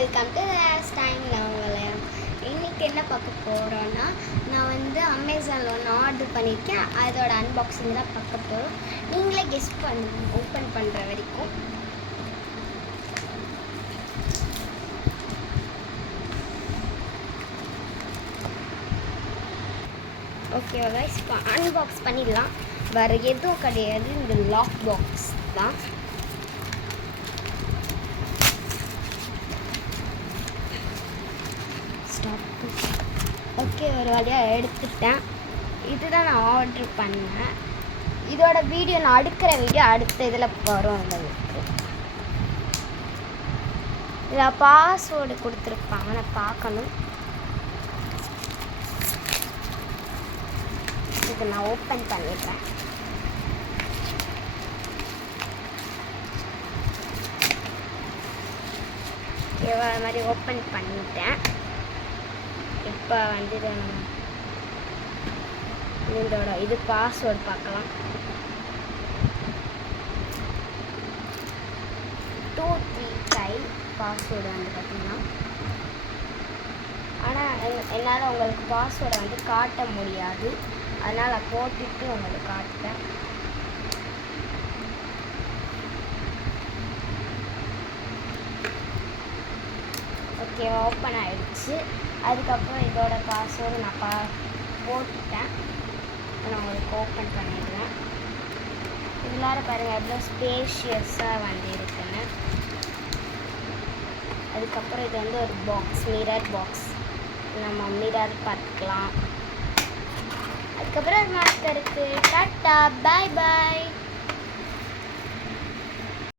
Welcome to last time. நான் உங்களை இன்றைக்கி என்ன பார்க்க போகிறோன்னா, நான் வந்து அமேசானில் ஒன்று ஆர்டர் பண்ணியிருக்கேன். அதோட அன்பாக்சிங் தான் பார்க்க போகிறோம். நீங்களே கெஸ் பண்ணுங்க ஓப்பன் பண்ணுற வரைக்கும். ஓகே கைஸ், இப்போ அன்பாக்ஸ் பண்ணிடலாம். வேறு எதுவும் கிடையாது, இந்த லாக் பாக்ஸ் தான். ஓகே, ஒரு வழியாக எடுத்துட்டேன். இதுதான் நான் ஆர்டர் பண்ணேன். இதோட வீடியோ நான் அடுக்கிற வீடியோ அடுத்த இதில் வரும். உங்களுக்கு இதில் பாஸ்வேர்டு கொடுத்துருப்பாங்க, நான் பார்க்கணும். இது நான் ஓப்பன் பண்ணிடுறேன். அது மாதிரி ஓப்பன் பண்ணிட்டேன். இப்போ வந்து இதோட இது பாஸ்வேர்டு பார்க்கலாம். 235 பாஸ்வேர்டு வந்து பார்த்திங்கன்னா. ஆனால் என்னால் உங்களுக்கு பாஸ்வேர்டை வந்து காட்ட முடியாது, அதனால் போட்டுட்டு உங்களுக்கு காட்டுறேன். ஓகே, ஓப்பன் ஆகிடுச்சு. அதுக்கப்புறம் இதோட பாஸ்வேர்டு நான் போட்டுட்டேன். நான் உங்களுக்கு ஓப்பன் பண்ணிடுறேன். இதனால பாருங்கள் எவ்வளோ ஸ்பேஷியஸாக வந்து இருக்குன்னு. அதுக்கப்புறம் இது வந்து ஒரு பாக்ஸ், மிரர் பாக்ஸ். நம்ம மிரர் பார்த்துக்கலாம். அதுக்கப்புறம் அது மாஸ்க் இருக்குது. டாட்டா, பாய் பாய்.